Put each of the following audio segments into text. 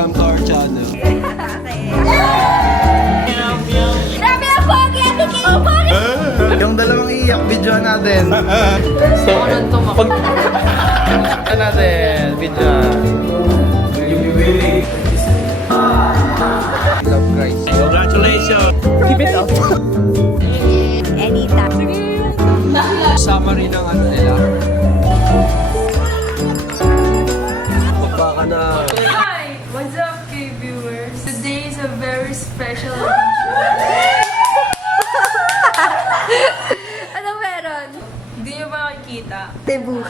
Welcome to our channel. Grabe ang pogi! Ate Kay, pogi! Yung dalawang iyak, video natin. So, pag... natin, video. Love Christ. Congratulations! Keep it up. Anytime. Summary ng ano nila. Baka na... Hi! What's up, K-viewers? Today is a very special edition. Anong meron? Hindi nyo ba nakikita? Tebu.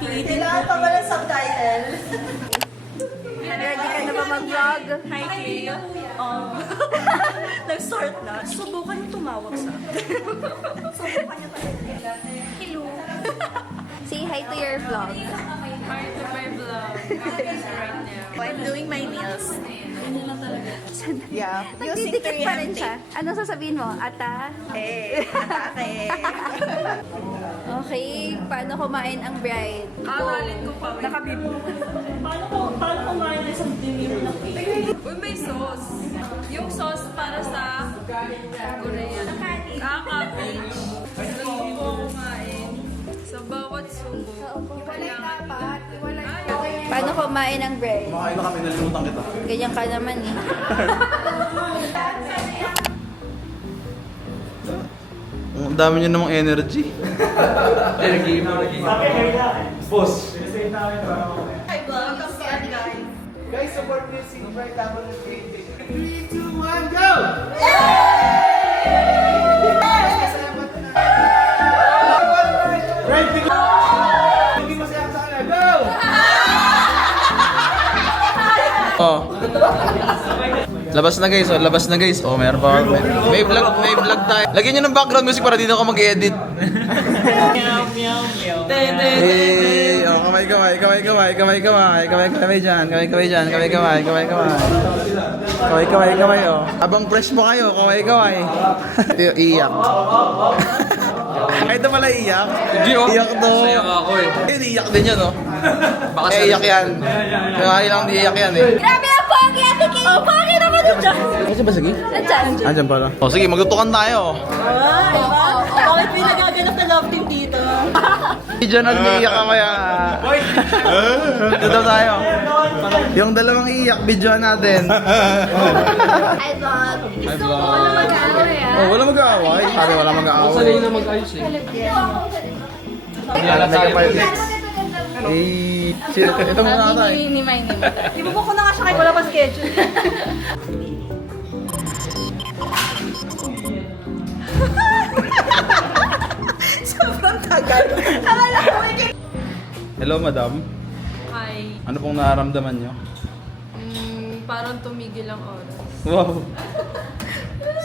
Kailangan pa ba ng subtitle? Ready ka na ba mag-vlog? Hi, Kay. Nag-start na. Subukan yung tumawag sa akin. Subukan niya talaga. Hello. Say hi to your vlog. Hi to my vlog. Right now. I'm doing my nails. Yeah. Using Nagdidikit pa rin 3M siya. Ano sasabihin mo? Ata? atake. Okay, paano kumain ang bride? Aralin ko pa. Nakabibo. Paano kumain na isang dinero ng cake? Uy, may sauce. Yung sauce para sa Korean. Cabbage. Hindi ko kumain. Sa bawat subo. Kailangan. Paano kumain ang bride? Makain na kami, nalimutan kita. Ganyan ka naman eh. Ang dami niyo namang energy. Boss. Hi, vlog. Guys. Guys, support me si Bright Apple and Creative. 3, 2, 1, go! Right, hindi masaya sa kanila. Go! Oh. Labas na guys, oh, labas na guys. Oh, meron pa. May vlog tayo. Lagyan niyo ng background music para dito ako mag-edit. Eh, oh, kamay dyan, oh. Abang fresh mo kayo, kamay. Ito yung iyak. Ay, ito pala iyak. Iyak to. Masaya nga ako eh. Iyak din yan, oh. Baka Iyak yan. Kaya lang di iyak yan, eh. Grabe ang pogi! Ate Kay, pogi naman ito dyan! Kasi ba, sige? Nandiyan. Andyan pala. Oh, sige, magtutukan tayo. Ay, bakit may nagaganap na love team dito? Diyan na iiyak ka kaya. Dito tayo. Yung dalawang iiyak, video natin. Hi, vlog. Gusto ko na mag-away ah. Oh, wala mag-aaway. Pare, wala mag-aaway. sanay na mag-ayos eh. Mega Firex. Eh, sino? Ito muna tayo. Ni Miney. Ibubo ko na nga siya kahit wala pa schedule. Sobrang tagal. Akala ko Hello, madam. Hi. Ano pong nararamdaman nyo? Parang tumigil ang oras. Wow.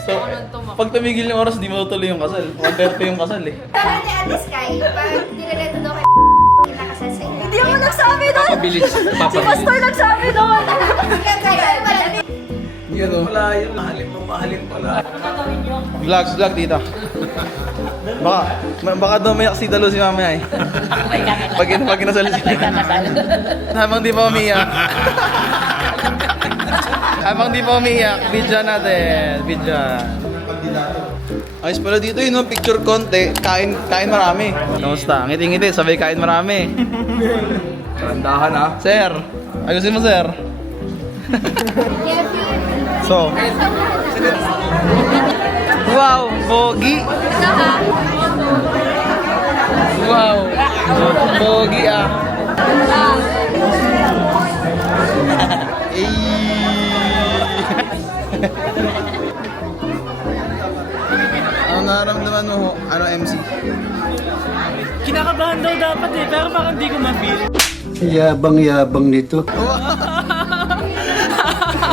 So, Ako nang tumakbo. pag tumigil yung oras, di mo tuloy yung kasal. 1:30 yung kasal eh. Sabi ni Ate Sky, pag nirereto daw kay kinakasal sa inyo. Hindi ako nagsabi doon! Papabilis. Si Pastor nagsabi doon! Yan o. Malayo. Mahalin pala. Vlog tita. Baka dumayak si Dalo si mamaya eh. Pag kinasal siya. Habang di pa umiyak. Video natin. Video. Ayos pala dito yun, no? Picture konti. Kain marami. Kamusta? Ngiti-ngiti, sabay kain marami. Karandahan ah. Sir, ayusin mo sir. So, wow, pogi. Wow, pogi ah. Ano nararamdaman mo? Ano MC? Kinakabahan daw dapat eh, pero parang di ko ma-feel. Yabang-yabang nito.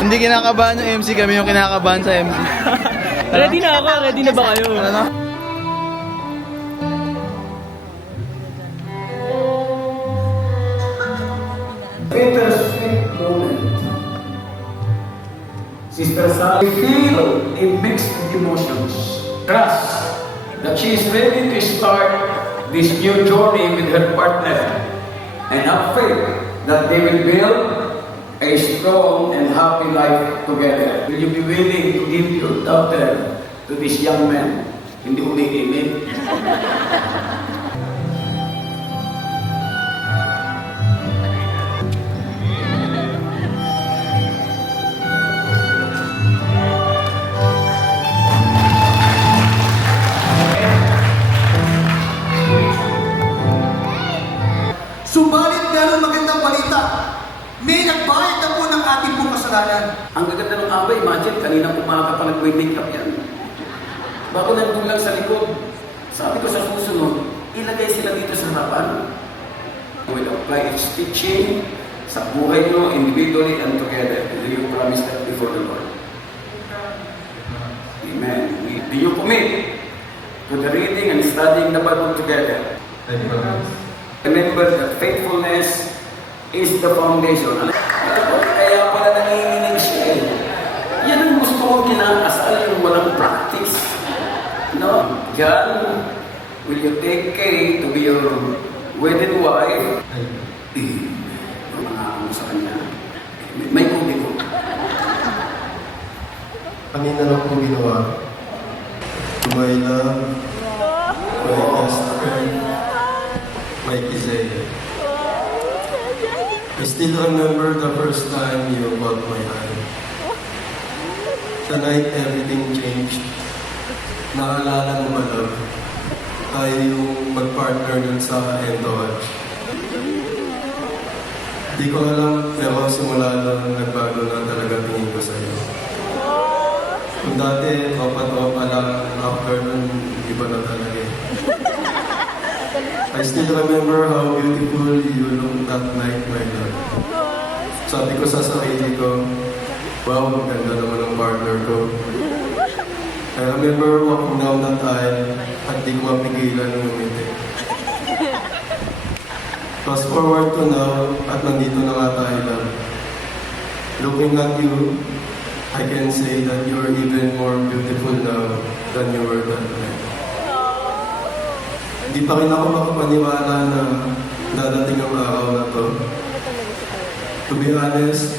Hindi kinakabahan yung MC, kami yung kinakabahan sa MC. Ready na ako, ready na ba kayo? Ano? Bittersweet moment. Sister Sally feel a mixed emotions. Trust that she is ready to start this new journey with her partner, and have faith that they will build a strong and happy life together. Will you be willing to give your daughter to this young man? Hindi umiimik. Subalit meron magandang balita. May nagbayad na po ng ating pong kasalanan. Ang gaganda ng abay, imagine, kanina umaga pa nag-make up yan. Bago nandun lang sa likod, sabi ko sa susunod, ilagay sila dito sa harapan. Will apply its teaching sa buhay nyo, individually and together. Do you promise that before the Lord? Amen. Do you commit to the reading and studying the Bible together? Remember that faithfulness is the foundation. Kaya pala nanginginig siya eh. Yan ang gusto kong kinakasal, yung walang practice. No? John, will you take Kay to be your wedded wife? Mga ano sa kanya. May kubi ko. Kanina lang po ginawa. My love, my best friend, my Isaiah. I still remember the first time you caught my eye. Tonight, everything changed. Naalala mo ba, love? Tayo yung mag-partner dun sa Endowatch. Di ko alam, pero simula lang nagbago na talaga tingin ko sa'yo. Kung dati, tropa-tropa lang, after nun, iba na talaga. I still remember how beautiful you looked that night, my love. Sabi ko sa sarili ko, wow, ang ganda naman ng partner ko. I remember walking down that aisle at di ko mapigilan ng umiti. Fast forward to now at nandito na nga tayo lang. Looking at you, I can say that you are even more beautiful now than you were that night. Hindi pa rin ako makapaniwala na dadating ang araw na to. To be honest,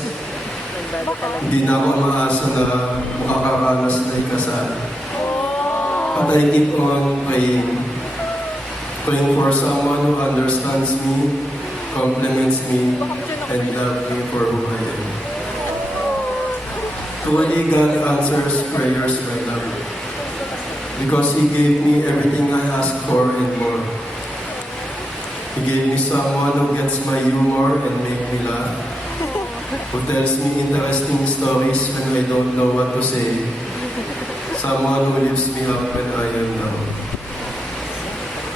hindi na ako maasa na makakaranas na ikasal. But I keep on praying for someone who understands me, compliments me, and loves me for who I am. Truly, God answers prayers by love. Because He gave me everything I asked for and more. He gave me someone who gets my humor and make me laugh. Who tells me interesting stories when I don't know what to say. Someone who lifts me up when I am down.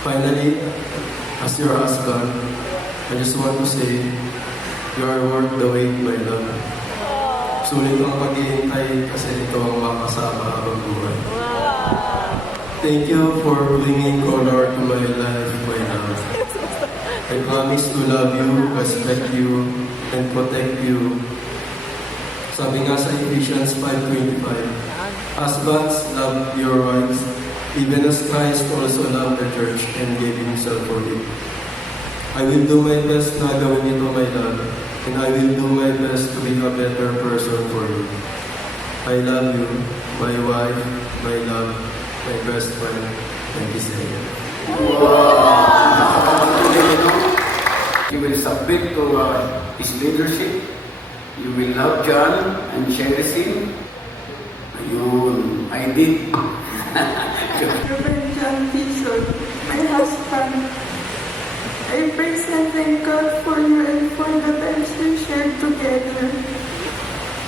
Finally, as your husband, I just want to say, you are worth the wait, my love. Sulit ang paghihintay kasi ito ang makasama habang buhay. Thank you for bringing color to my life, my love. I promise to love you, respect you, and protect you. Sabi nga sa Ephesians 5:25, husbands, love your wives, even as Christ also loved the church and gave Himself for it. I will do my best na gawin ito, my love, and I will do my best to be a better person for you. I love you, my wife, my love, my best friend, and Isaiah. You will submit to his leadership. You will love John and cherish him. Ayun, I did. Reverend John Bison, my husband, I praise and thank God for you and for the times we shared together.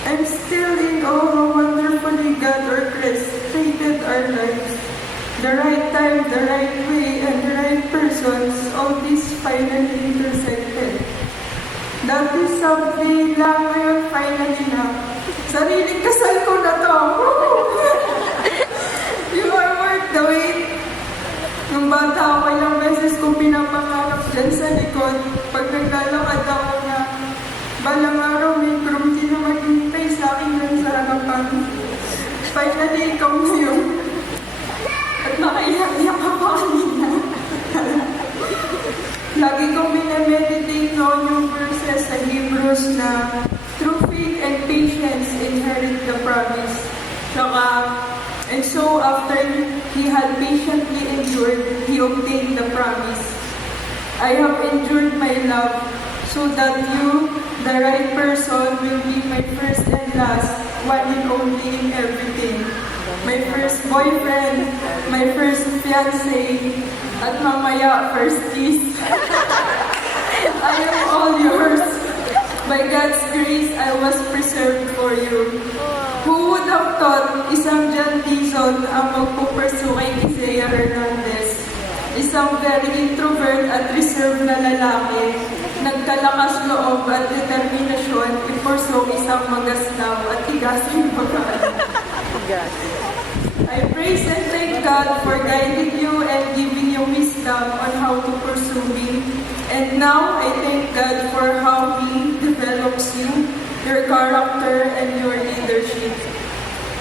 I'm still in awe how wonderfully God orchestrated our lives. The right time, the right way, and the right persons, all this finally intersected. Dati sabi lang ngayon, finally na. Sariling kasal ko na to. You are worth the wait. Nung bata ako, ilang beses kong pinapangarap dyan sa likod. Pag naglalakad ako na balang araw may groom, sino maghintay sa akin dyan sa harapan. Finally, ikaw ngayon. At nakaiyak-iyak ka pa kanina. Lagi kong minameditate noon yung verses sa Hebrews na through faith And so after he had patiently endured, he obtained the promise. I have endured my love so that you, the right person, will be my first and last, one and only in everything. My first boyfriend, my first fiancé, at mamaya first kiss. I am all yours. By God's grace, I was preserved for you. Who would have thought isang John Dizon ang magpupursue kay Isaiah Hernandez? Isang very introvert at reserved na lalaki, nagkalakas loob at determinasyon ipursue isang magaslaw at tigasing bagaan. I praise and thank God for guiding you and giving you wisdom on how to pursue me. And now I thank God for how He develops you, your character, and your leadership.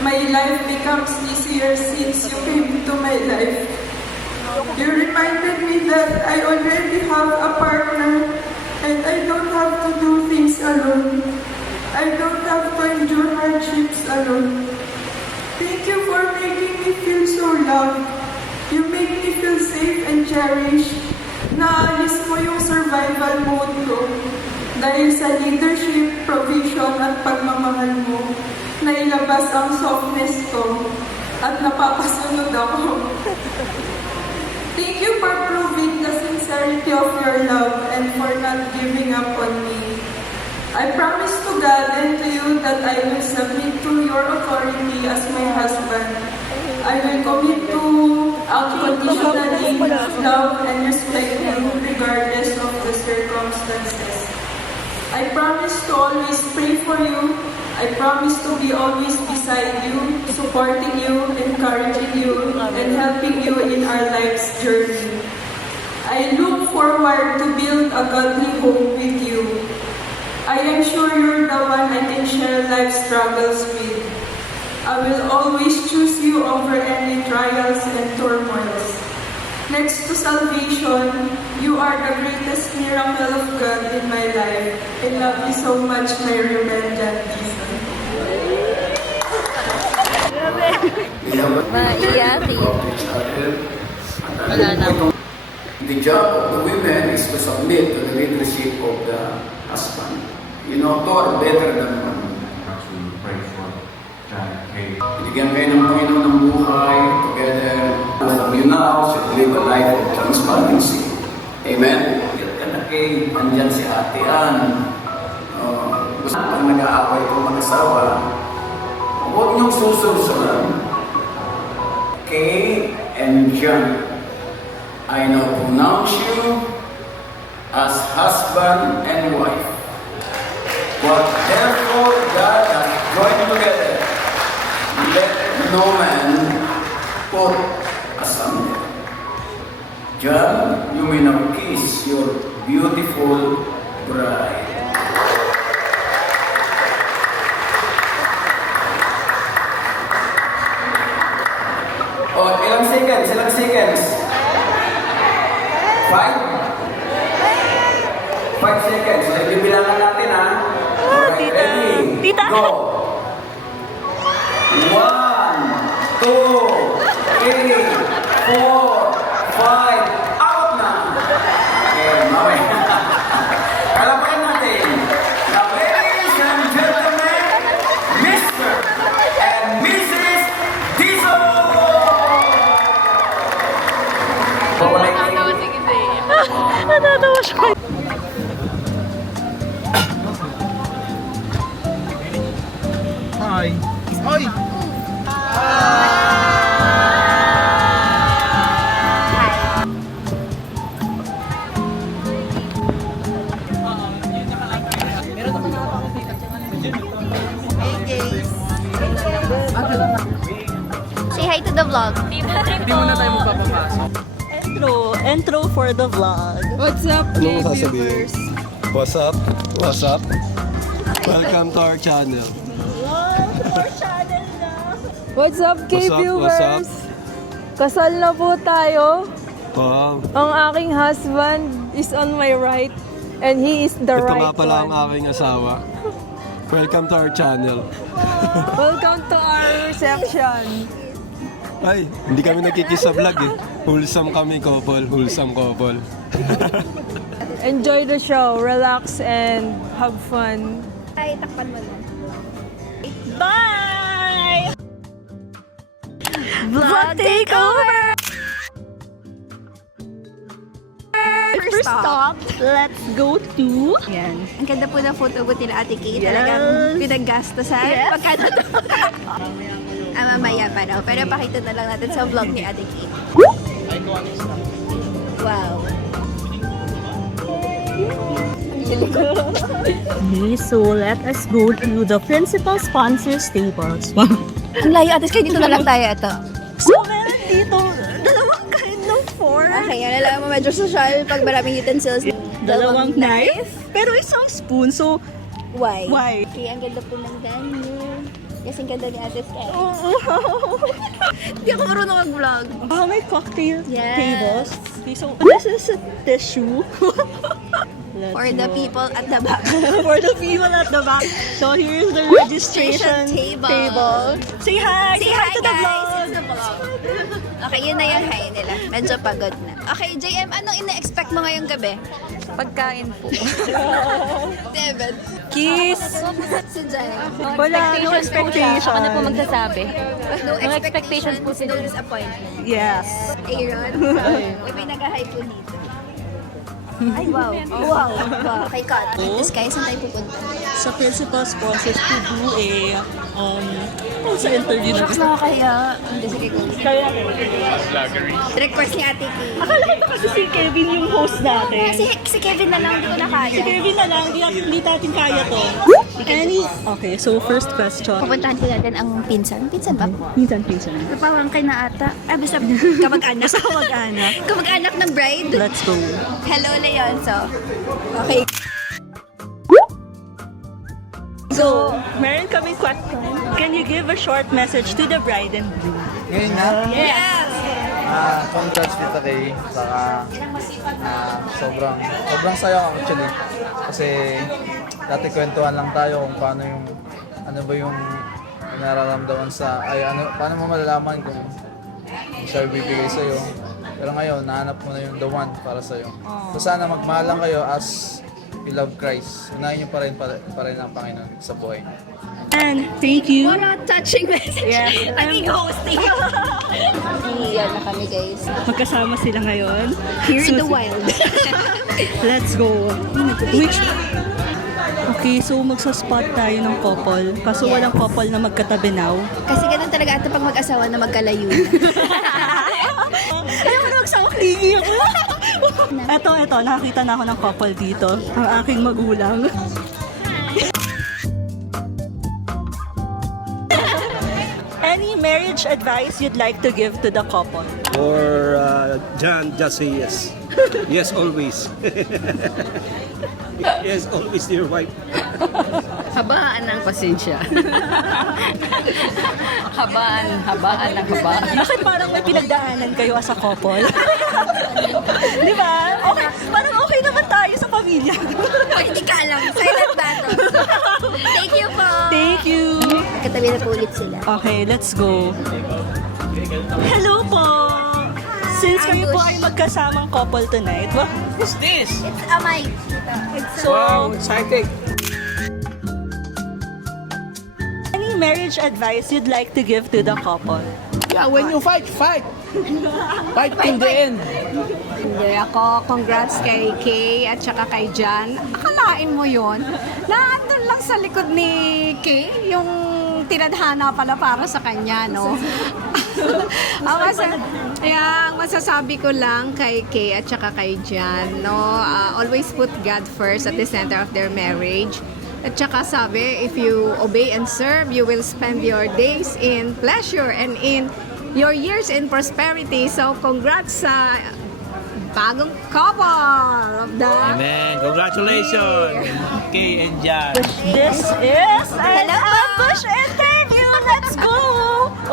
My life becomes easier since you came into my life. You reminded me that I already have a partner and I don't have to do things alone. I don't have to endure hardships alone. Thank you for making me feel so loved. You make me feel safe and cherished. Naalis mo yung survival mode ko. Dahil sa leadership, provision at pagmamahal mo, nailabas ang softness ko at napapasunod ako. Thank you for proving the sincerity of your love and for not giving up on me. I promise to God and to you that I will submit to your authority as my husband. I will commit to unconditionally love and respect you regardless of the circumstances. I promise to always pray for you. I promise to be always beside you, supporting you, encouraging you, and helping you in our life's journey. I look forward to build a godly home with you. I am sure you're the one I can share life's struggles with. I will always choose you over any trials and turmoils. Next to salvation, you are the greatest miracle of God in my life. I love you so much, my rebellion. Maiyati. Wala na. The job of the women is to submit to the leadership of the husband. You know, two are better than one. Bigyan kayo ng Panginoon ng buhay together. You now should live a life of transparency. Amen? Bigyan ka na kay, andyan si Ate Ann. Gusto kang nag-aaway kong mag-asawa. Huwag niyong susunod. Kay and John, I now pronounce you as husband and wife. What therefore God has joined together, let no man put asunder. John, you may now kiss your beautiful bride. Oh, ilang seconds? Ilang seconds? 5? 5 seconds. So, ibibilangan natin, ha? Okay, ready? Go! 1, 2, 3, 4, 5. Out na! Okay, mamaya. Kalabayan natin. Now, ladies and gentlemen, Mr. and Mrs. Dizon! Natatawa si Isaiah. Natatawa siya. Hi. Oy! Say hi to the vlog. Hindi muna tayo magpapapasok. Intro for the vlog. What's up, Ano mo sasabihin? What's up? What's up? Welcome to our channel. What's up, What's up? What's up? Kasal na po tayo. Wow. Ang aking husband is on my right and he is the Ito right nga pala ang one. aking asawa. Welcome to our channel. Welcome to our reception. Ay, hindi kami nagkikis sa vlog eh. Wholesome kami, couple. Wholesome couple. Enjoy the show, relax, and have fun. Ay, takpan mo na. Bye! Vlog takeover! First stop, let's go to... Yan. Ang ganda po ng photo booth nila Ate Kay. Talagang pinaggastasan. Yes. Magkano to? Mamaya pa daw. Pero pakita na lang natin sa vlog ni Ate Kay. Wow. Okay, so let us go to the principal sponsor's tables. Ang layo Ate Kay. Dito na lang tayo ito. So, meron dito dalawang kind ng fork. Okay, yan. Alam mo medyo social pag maraming utensils. Dalawang knife, pero isang spoon. So, Why? Why? Okay, ang ganda po ng venue. Kasi ang ganda ni Ate Kay. Hindi ako marunong mag-vlog. may cocktail Yes. tables. Okay, so this is a tissue. Let's For the go. people at the back. For the people at the back. So here's the registration table. Say hi! Say hi to the vlog! It's the vlog. Okay, yun na yung hi nila. Medyo pagod na. Okay, JM, anong ina-expect mo ngayong gabi? Pagkain po. David. Kiss! Si JM. Wala, no expectation. Ako na po magsasabi. No expectations expectations po no disappointment. Yes. Aaron. Uy, may nag-hi po dito. Ay, wow. Wow. Wow. Okay, cut. This guy, saan tayo pupunta? Sa principal sponsors to do a sa interview na. Shucks, nakakaya. Hindi, sige, go. Kaya, Request ni Ate Kay. akala ko kasi si Kevin yung host natin. Si Kevin na lang, hindi ko na Si kaya. Kevin na lang, hindi natin kaya to. Okay, so first question. Pupuntahan ko natin ang pinsan. Pinsan ba? Pinsan. Kapawang kay na ata. Ah, basta kamag-anak. Kamag-anak. Kamag-anak ng bride. Let's go. Hello, Leonzo. Okay. So, meron kaming question. Can you give a short message to the bride and groom? Ngayon na, Yes! congrats Tita Kay. Saka, sobrang saya actually. Kasi, dati kwentuhan lang tayo kung paano yung, ano ba yung nararamdaman paano mo malalaman kung siya bibigay sa'yo. Pero ngayon, nahanap mo na yung the one para sa'yo. So sana magmahal lang kayo as you love Christ. Unahin niyo pa rin ang Panginoon sa buhay. And thank you. What a touching message. Yes. Naging hosting. Iyan na kami, guys. Magkasama sila ngayon. Here in So, the wild. Let's go. Okay, so magsa-spot tayo ng couple. Kaso Yes. walang couple na magkatabi now. Kasi ganun talaga ito pag mag-asawa na magkalayo. Ayaw ko na magsama, kligi ako. Eto, nakakita na ako ng couple dito. Ang aking magulang. Any marriage advice you'd like to give to the couple? For John, just say yes. Yes, always. Yes, always your wife. Habaan ng pasensya. habaan ng habaan. Bakit parang may pinagdaanan kayo as a couple? Di ba? Okay, parang okay naman tayo sa pamilya. Pag hindi ka alam, silent battle. Thank you po. Thank you. Katabi na po ulit sila. Okay, let's go. Hello po! Since kayo po ay magkasamang couple tonight, Who's this? It's Amay. Wow, exciting. any marriage advice you'd like to give to the couple? Yeah, when you fight. Fight till the end. Hindi ako, congrats kay Kay at saka kay Jan. Akalain mo yon na andun lang sa likod ni Kay, yung tinadhana pala para sa kanya, no? Ang masasabi ko lang kay Kay at saka kay Jan, no? Always put God first at the center of their marriage. At saka sabi, if you obey and serve, you will spend your days in pleasure and in your years in prosperity. So, congrats sa bagong couple of the... Amen. Congratulations, Kay and Jan. This is an ambush interview! Let's go!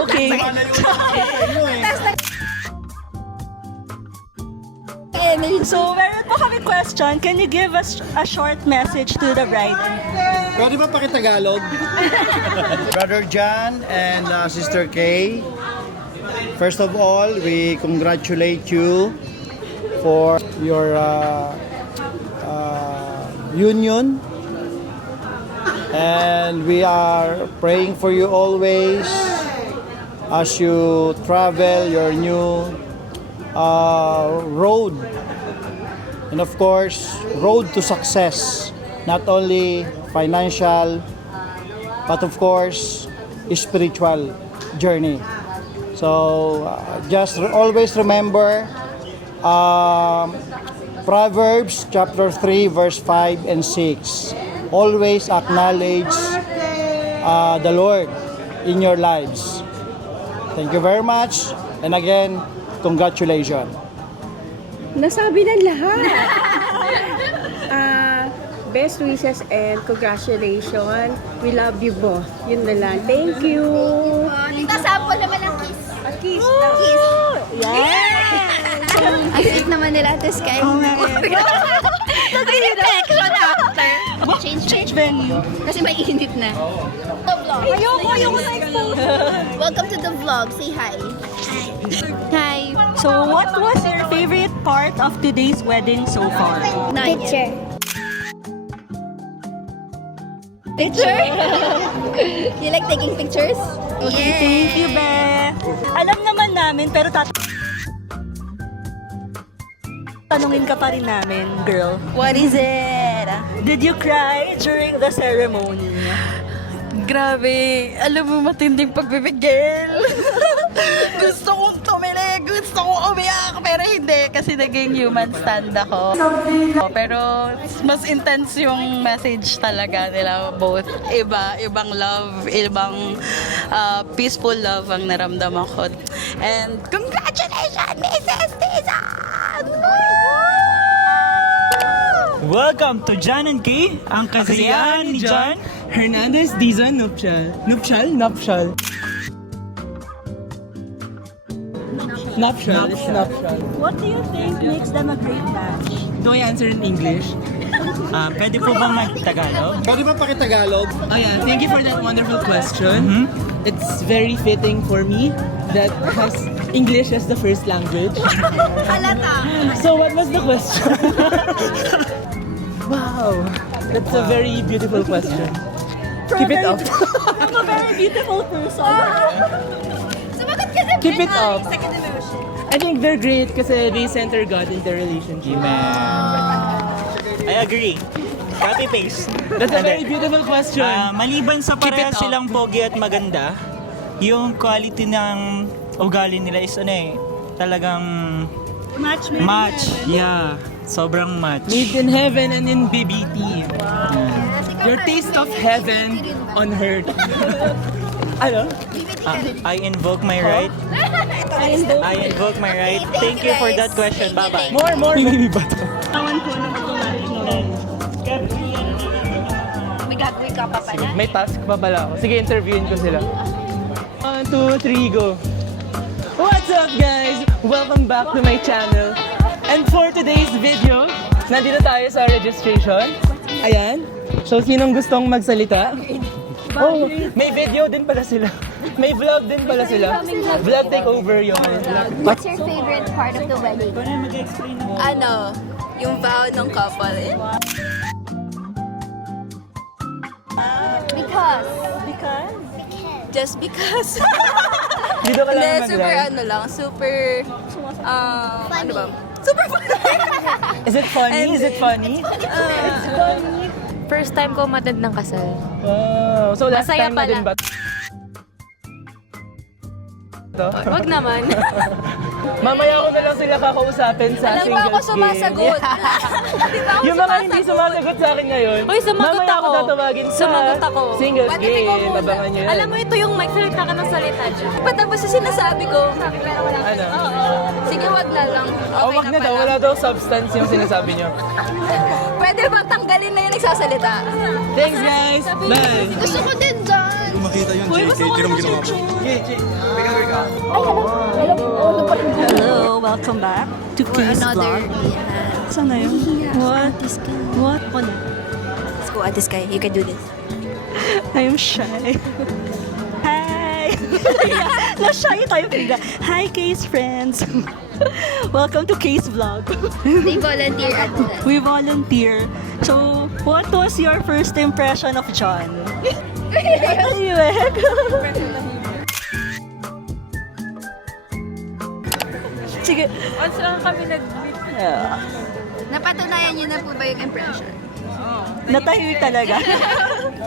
Okay. So, meron po kami question. Can you give us a short message to the bride? Pwede ba pakitagalog? Brother John and Sister Kay, First of all, we congratulate you for your union. And we are praying for you always as you travel your new road. And of course, road to success. Not only financial, but of course, spiritual journey. So just always remember Proverbs chapter 3 verse 5 and 6. Always acknowledge the Lord in your lives. Thank you very much. And again, congratulations. Nasabi ng lahat. Best wishes and congratulations. We love you both. Yun na lang. Thank you. Tita, sample naman ng kiss. A kiss. Kiss. Yes! Ang sweet naman nila, Ate Sky. Nag-infection after. Change venue. Kasi may init na. The vlog. Ayoko na expose. Welcome to the vlog. Say hi. Hi. So, what was your favorite part of today's wedding so far? Picture. Picture? You like taking pictures? Okay, thank you, Beth. Alam naman namin, pero tanungin ka pa rin namin, girl. What is it? Did you cry during the ceremony? Grabe, alam mo matinding pagbibigil. Gusto kong tumili, gusto kong umiyak, pero hindi kasi naging human stand ako. Pero mas intense yung message talaga nila both. Ibang love, ibang peaceful love ang naramdaman ko. And congratulations, Mrs. Tizan! Welcome to John and Kay, ang kasiyahan ni John Hernandez Dizon Nuptial. Nuptial? Nuptial. Nuptial. It's nuptial. What do you think makes them a great match? Do I answer in English? Pwede po bang mag-Tagalog? Pwede ba pakitagalog? Oh yeah, thank you for that wonderful question. It's very fitting for me that has English as the first language. Halata. So what was the question? Wow, that's a very beautiful question. Keep it up. I'm a very beautiful person. Sumagot ka sa Keep it up. Second emotion. I think they're great kasi they center God in their relationship. I agree. Copy-paste. That's a very beautiful question. Maliban sa Keep it pareha up. silang pogi at maganda, yung quality ng ugali nila is talagang match. Yeah, sobrang match. Made in heaven and in BBT. Your taste of heaven on earth. Ano? I invoke my right. I invoke my right. Thank you for that question. Bye-bye. More. Tawan ko na May gagawin ka pa pala. May task pa pala ako. Sige, interviewin ko sila. 1, 2, 3, go. What's up, guys? Welcome back to my channel. And for today's video, nandito tayo sa registration. Ayan. So, sinong gustong magsalita? Oh, may video din pala sila. May vlog din pala sila. Vlog takeover yun. What's your favorite part of the wedding? Ano, yung vow ng couple. Because. Just because. Dito ka lang Hindi, super mag-live. ano lang, super, ano ba? Super funny. Is it funny? Is it funny? First time ko umattend ng kasal. Wow. So last Masaya time na din ba? Wag naman. Mamaya ko na lang sila kakausapin sa Alam mo ako singles sumasagot. game. Di ba ako Yung mga hindi sumasagot sa akin ngayon, Uy, sumagot mamaya ako. ako tatawagin sa Sumagot ako. singles Ba't hindi ko game. muna? Abangan nyo yan. Alam mo, ito yung magsalita ka ng salita dyan. Patapos sa sinasabi ko. Ano? Sige, wag na lang. Oh, wag na daw. Wala daw substance yung sinasabi nyo. Pwede ba tanggalin na yung nagsasalita? Thanks, guys. Bye. Gusto ko din dyan. Makita yun, JK. Tignan mo ginawa ko. Hello, welcome back to Kay's Vlog. Saan na yun? What? What? Let's go, Ate Sky. You can do this. I'm shy. Hi! Na-shy tayo, Frida. Hi, Case friends! Welcome to Case Vlog. They volunteer at that. We volunteer. So, what was your first impression of John? Sige. Once lang kami nag-meet. Napatunayan niyo na po ba yung impression? Natahimik talaga.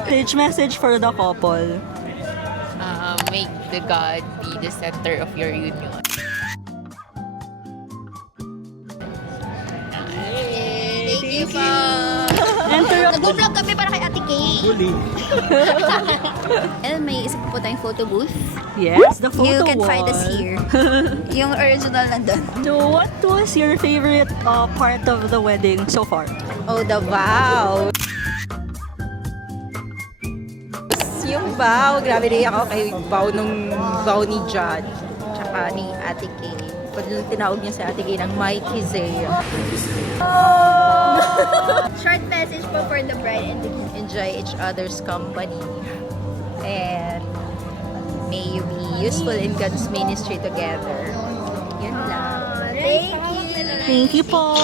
Stage message for the couple. Make the God be the center of your union. Thank you po. Nag-vlog kami para kay Ate Kay. And may isa po tayong photo booth. Yes, the photo You can wall. find us here. Yung original nandun. So, what was your favorite part of the wedding so far? Oh, the vow. Yung vow, grabe rin ako kay vow ni John. Tsaka ni Ate Kay. Pag tinawag niya si Ate Kay ng Mikey Zaya. Short message po for the bride and the groom. Enjoy each other's company. And may you be useful in God's ministry together. Yun lang. Thank you. Thank you po.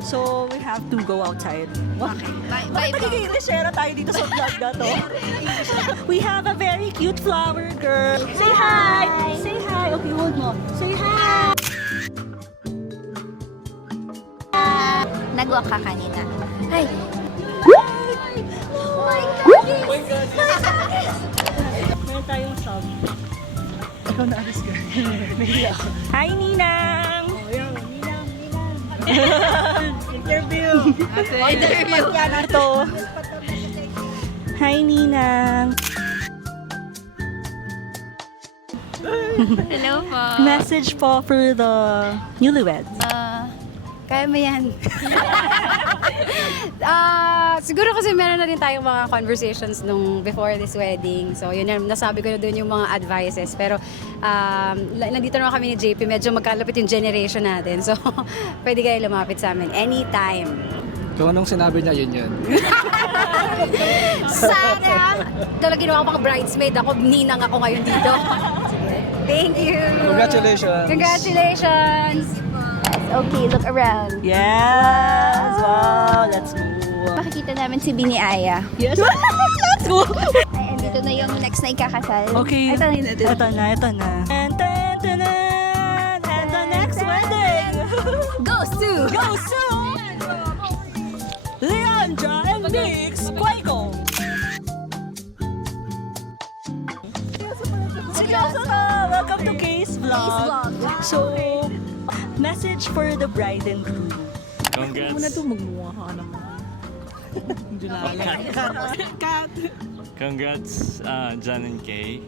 So, we have to go outside. Okay. Bye. Nag-share tayo dito sa vlog na to. We have a very cute flower girl. Say hi! Say hi! Okay, hold mo. Say hi! Nag-walk ka kanina. Hi. Meron tayong sub. Ikaw na alis ka. Nahiya ako. Hi, Ninang! Ninang. Interview. Interview. Ito. Hi, Ninang. Hello po. Message po for the newlyweds. Kaya mo yan. Siguro kasi meron na rin tayong mga conversations nung before this wedding. So yun yan, nasabi ko na dun yung mga advices. Pero nandito naman kami ni JP, medyo magkalapit yung generation natin. So pwede kayo lumapit sa amin anytime. Kung anong sinabi niya, yun. Sana! Talaga ginawa ko pang bridesmaid ako, ninang ako ngayon dito. Thank you! Congratulations! Congratulations! Okay, look around. Yes! Wow, let's move. Makikita namin si Bini Aya. Yes! Let's go! Ay, andito na yung next na ikakasal. Okay. Ito na. And the next wedding! Goes to! Leandra and Nix Quaiko! Welcome to Case Vlog. So, message for the bride and groom. Congrats. Muna ito magmukha ka naman. Congrats, John and Kay.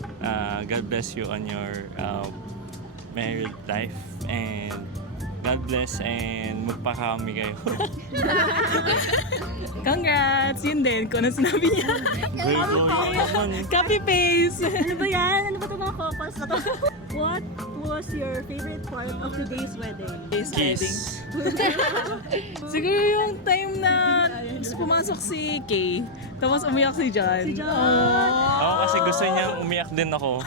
God bless you on your married life, and God bless and magpakami kayo. Congrats! Yun din, kung ano sinabi niya. Copy paste! Ano ba yan? Ano ba ito mga couples na to? What was your favorite part of today's wedding? Kiss. Siguro yung time na pumasok si Kay, tapos umiyak si John. Oo, kasi gusto niya umiyak din ako.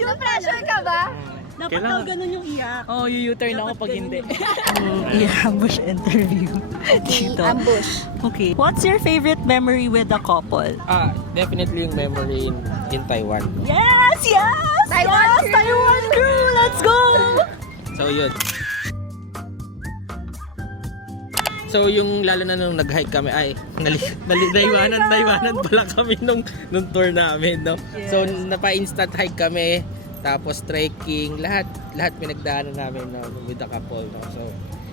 Na-pressure ka ba? Dapat daw ganun yung iyak. Oo, u-turn ako pag hindi. I-ambush interview. Dito. Ambush. Okay. What's your favorite memory with the couple? Definitely yung memory in Taiwan. Yes! Taiwan crew! Let's go! So yun. So yung lalo na nung nag-hike kami ay naiwanan pala kami nung tour namin, no. Yes. So napa-instant hike kami, tapos trekking, lahat pinagdaanan namin, no, with the couple, no. So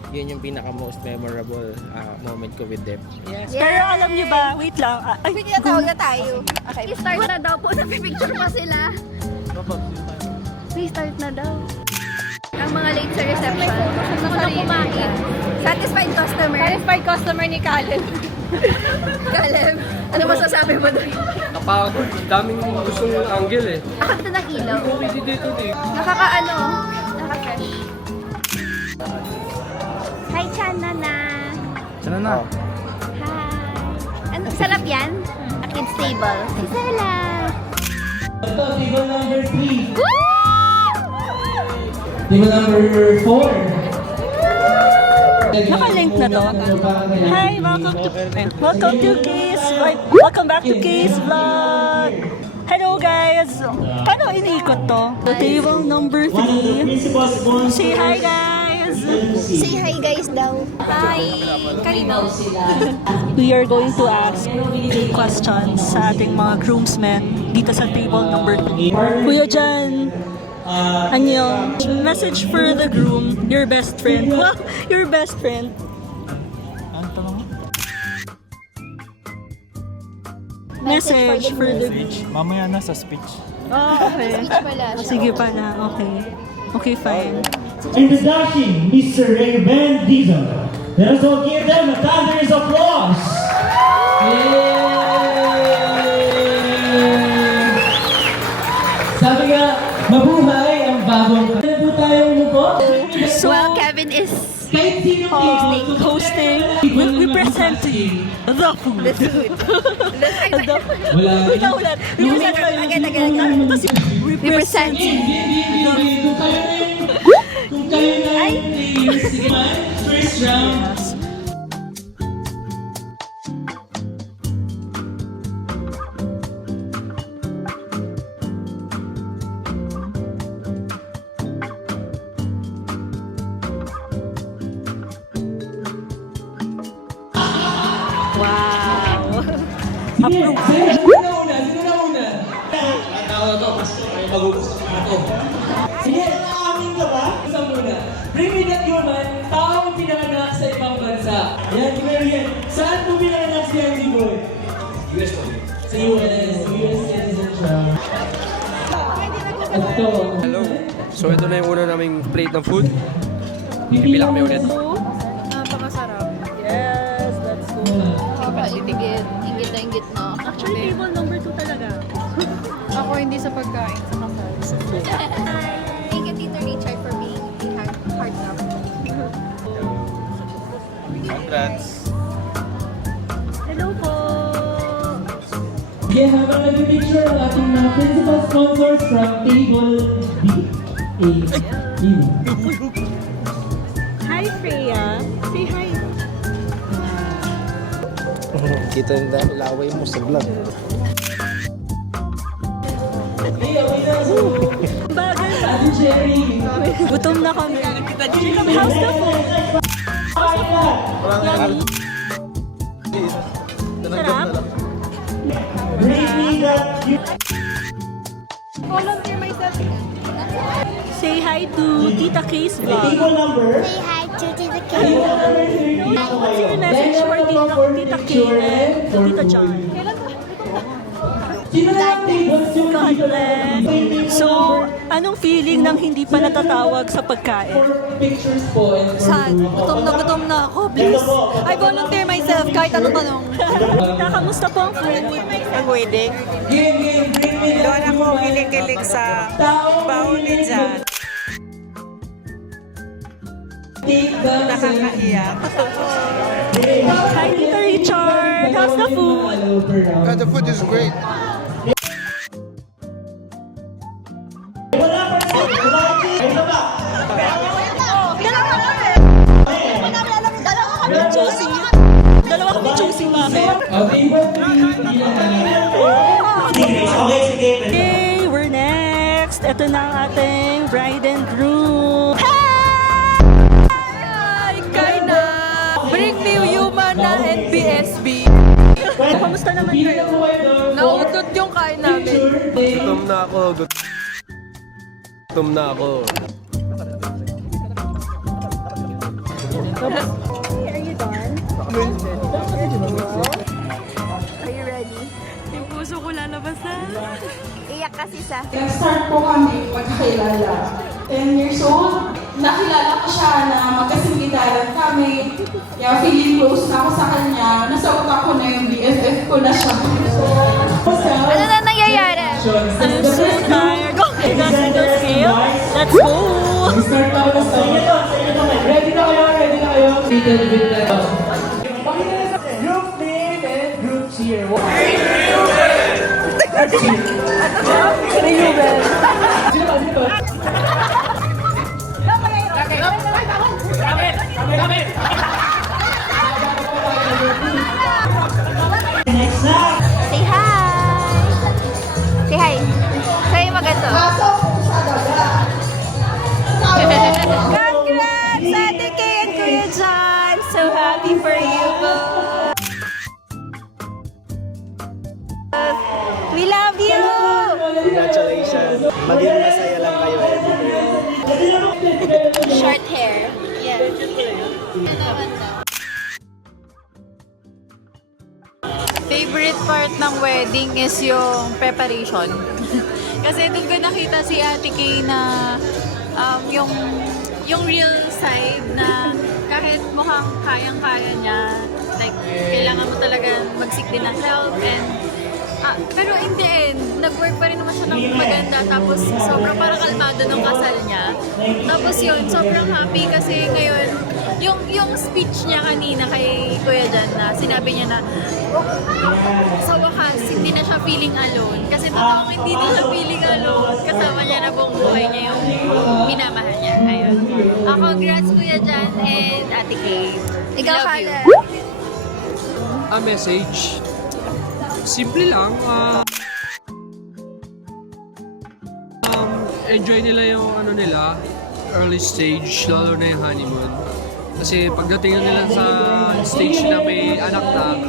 yun yung pinaka most memorable moment ko with them. Yes. Pero alam niyo ba, wait lang. Ay, tinatawag na tayo. Okay, start na daw po. Napipicture pa sila. May start na daw. Ang mga late sa reception. Mga kumain. Satisfied customer. Satisfied customer ni Caleb. Caleb, ano masasabi mo doon? Napagod, daming gustong angle eh. Akit na ng ilaw. Dito. Nakaka-fresh. Hi, Chanana. Chanana. Hi. Ano, sarap yan? A kid's table. Si Sela. Ito, table number 3. Table number 4. Naka-link na to. Hi, welcome to Kiss. Welcome back to Kiss Vlog. Hello guys. Paano iniikot to? Table number 3. Say hi guys. Say hi guys daw. Hi! Kanino? We are going to ask questions sa ating mga groomsmen dito sa table number 3. Kuya Jan, ano message for the groom, your best friend. Wow, your best friend. Message for the groom. Mamaya na sa speech. Oh, okay. Sige pala, okay. Okay, fine. Introducing Mr. Rayben Diesel. Let us all give them a thunderous applause. Sabi nga, mabuhay ang bagong. Ano po tayong umupo? Well, Kevin is hosting. We present to you the food. the food. Wala. Ulit. We present to you Kung kayo na yung players, sige man, first round. Wow. Sige, sino na una? Tawag ko, pastor, ay mag-uusap na ito. Sige, naamin ka ba? Isa muna. Bring me that human, taong pinanganak sa ibang bansa. Ayan, kimero yan. Saan po pinanganak si Andy Boy? US po. Sa US. US citizen siya. At ito. Hello. So ito na yung una naming plate ng food. Pipila kami ulit. Napakasarap. Yes, let's go. Paligid. Ingit na ingit na. Actually, table number 2 talaga. Ako hindi sa pagkain, sa kasal. Thank you, Tito Richard, for being a hard love. Congrats. Hello po. Sige, habang nag-picture ang ating mga principal sponsors from table B. Hi, Freya. Say hi. Kita na laway mo sa vlog. Bagay pa. Gutom na kami. How's the food? Sarap? Volunteer myself. Say hi to Tita K's vlog. Say hi to Tita Kay. What's your message for Tita Kay and Tita John? God bless. So, anong feeling ng hindi pa natatawag sa pagkain? Sad. Gutom na ako. Please. I volunteer myself kahit anong tanong. Kamusta po ang food? Ang wedding. Doon ako kilig-kilig sa baon ni Jan. Nakakaiyak. Hi, Tita Richard. How's the food? The food is great. Dalawa kami choosy, bakit? Okay, we're next. Ito na ang ating bride and groom. Hi! Kaina! Bring me human na NBSB. Kamusta naman kayo? Nautot yung kain namin. Gutom na ako. Gutom na ako. Are you done? Are you ready? Yung puso ko lalabas na. Iyak kasi sa... Nag-start po kami magkakilala. 10 years old. Nakilala ko siya na magkasingitaran kami. Kaya feeling close na ako sa kanya. Nasa utak ko na yung BFF ko na siya. Ano na nangyayari? I'm so tired. Go! Let's go! Start na ako sa inyo to. Ready na kayo? Pakita na sa group name and group cheer. Maging masaya lang kayo everyday. Short hair. Yeah. Favorite part ng wedding is yung preparation. Kasi doon ko nakita si Ate Kay na yung real side na kahit mukhang kayang-kaya niya, like, kailangan mo talaga mag-seek din ng help and pero in the end, nag-work pa rin naman siya ng maganda tapos sobrang parang kalmado nung kasal niya. Tapos yun, sobrang happy kasi ngayon, yung speech niya kanina kay Kuya Jan na sinabi niya na sa wakas, hindi na siya feeling alone. Kasi totoong hindi na siya feeling alone. Kasama niya na buong buhay niya yung minamahal niya. Ayun. Congrats Kuya Jan and Ate Kay. Ikaw, Love you. Kala. A message. Simple lang. Enjoy nila yung ano nila, early stage, lalo na yung honeymoon. Kasi pagdating na nila sa stage na may anak na,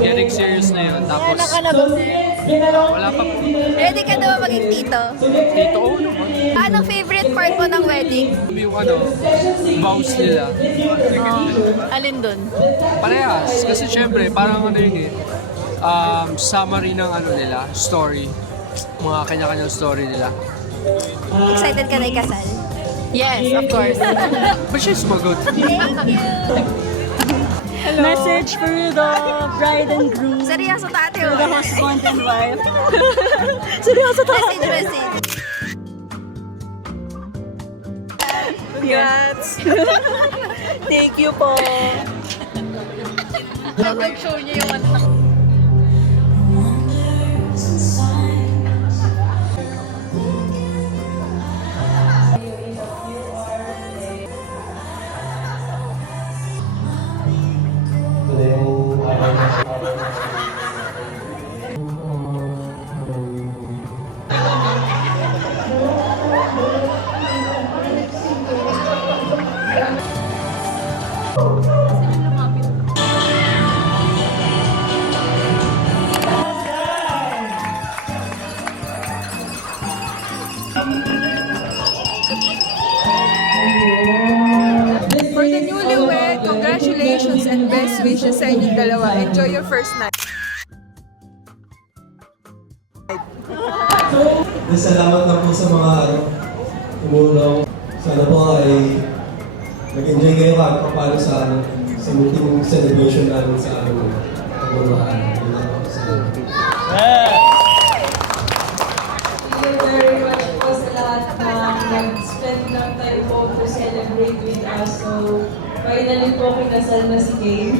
getting serious na yun. Tapos, Anak ka na ba, sir? wala pa po. Ready ka na ba maging tito? Tito, oo naman. Anong favorite part mo ng wedding? Yung ano, vows nila. Alin dun? Parehas. Kasi syempre, parang ano yun eh, summary ng ano nila, story. Mga kanya-kanyang story nila. Excited ka na ikasal? Yes, of course. But she's sumagot. Message for the bride and groom. Seryoso tate For mo? the husband and wife. Seryoso to. Message. Congrats. Thank you po. Show niya yung ano. For the newlywed, congratulations and best wishes sa inyong dalawa. Enjoy your first night. Salamat na po sa mga tumulong. Sana po ay nag-enjoy kayo kahit paano sa meeting celebration namin sa aming pagmamahal. Thank you very much po sa lahat na nag-spend ng time po to celebrate with us. So, finally po kinasal na si Kay.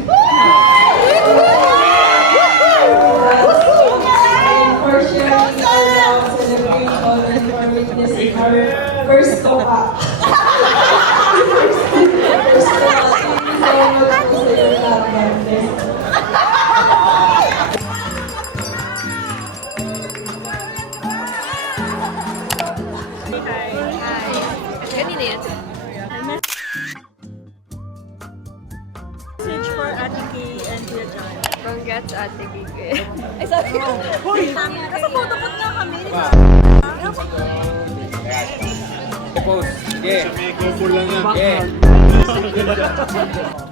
And for sharing our celebration and for witnessing our first toka. First toka. Thank you so much po sa inyong lahat. Ganun yan. Message for Ate Kay and Kuya Jan. Congrats, Ate Kay. Ay, sabi ko. Nasa photobooth nga kami.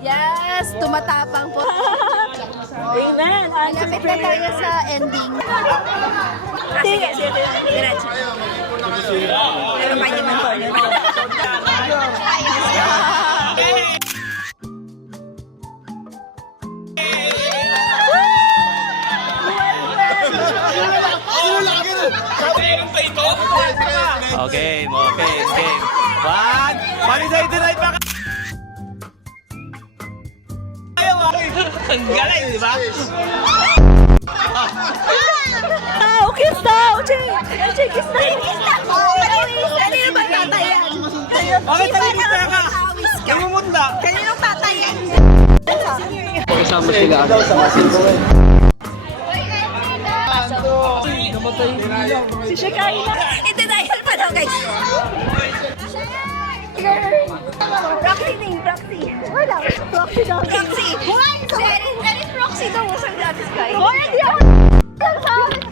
Yes, tumatapang po. Amen. Malapit na tayo sa ending. Sige, diretso. Pero pwede man po. Okay, okay, game. One, paniday tonight pa. Ang galing, di ba? Kiss daw! Uche, kiss na! Kanino ba tatayan? Bakit tayo ka? Namumutla. Kaninong tatayan? Kasama sila. Si Shekai na! Ito dahil pa daw guys. Proxy name, proxy. Wala. Proxy daw. Proxy. That is proxy daw sa Gratis Sky.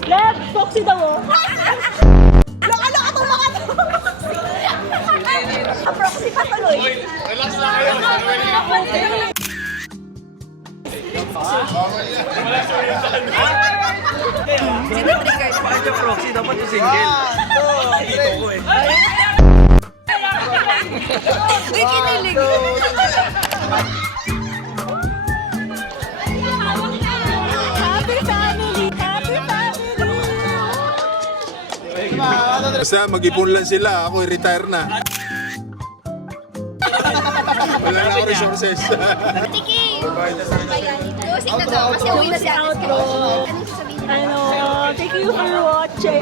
Lab, Foxy daw! Ano? Relax lang kayo. Sino trigger? Bakit yung proxy? Dapat yung single. Ito ko eh. Uy, kinilig. Happy family! Happy family! Basta mag-ipon lang sila, ako i-retire na. Wala na ako resources. Tiki! Closing na daw kasi uwi na si Ate Kay. Anong sasabihin mo? Thank you for watching.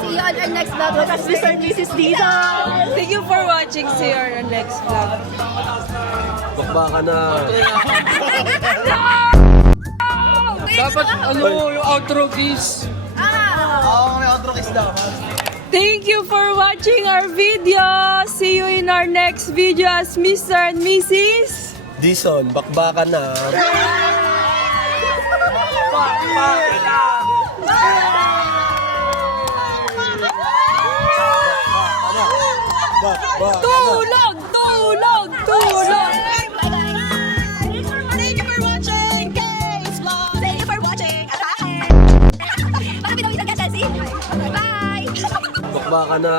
See you on our next vlog. That's Mr. and Mrs. Dizon. Thank you for watching. See you on our next vlog. Bakbakan na. Dapat yung outro kiss. May outro kiss daw. Thank you for watching our video. See you in our next video as Mr. and Mrs. Dizon, bakbakan na. Tulog! Tulog! Tulog! Thank you for watching, Kay's Vlog. Thank you for watching. Atake! Baka pinawisan ka, Chelsea. Bye! Bakbakan na.